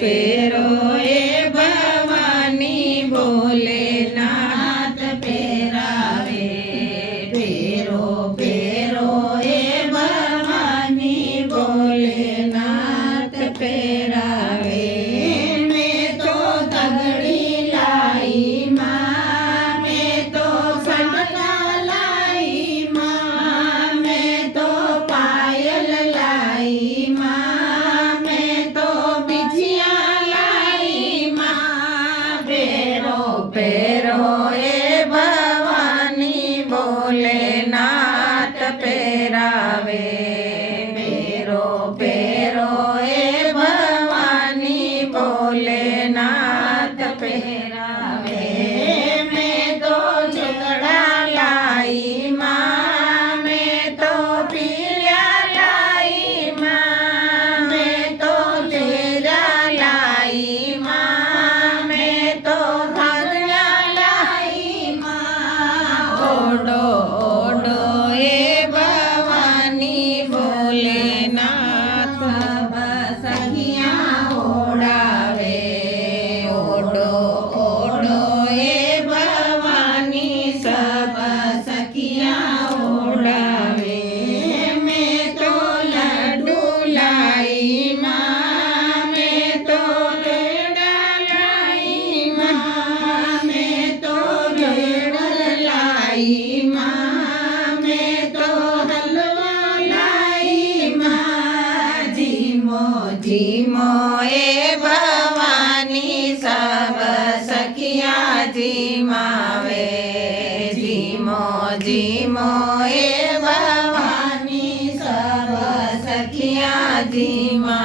पेरो ए भवानी बोले नाथ पेरावे पेरो पेरो ए भवानी बोले नाथ पेरावे मैं तो तगड़ी लाई माँ मैं तो फटका लाई माँ मैं तो पायल लाई माँ मैं तो बिछिया लाई माँ पेरो पेरो ए भवानी बोले नाथ पेरावे पेरो पेरो ए भवानी बोले नाथ पेरावे मैं तो झगड़ा लाई माँ मैं तो पीड़ा लाई माँ मैं तो तेरा लाई माँ मैं तो भागना लाई माँ ओडो ओडो ए भवानी बोले नाथ सखिया ओढ़ावे ओडो ओडो ए भवानी सब सखिया ओढ़ावे मैं तो लड्डू लाई माँ मैं तो पेड़ा लाई माँ मैं तो घेवर लाई माँ मैं तो हलवा लाई माँ जीमो जीमो ए भवानी सब सखिया जीमावे जीमो जीमो ए भवानी सब सखिया जीमा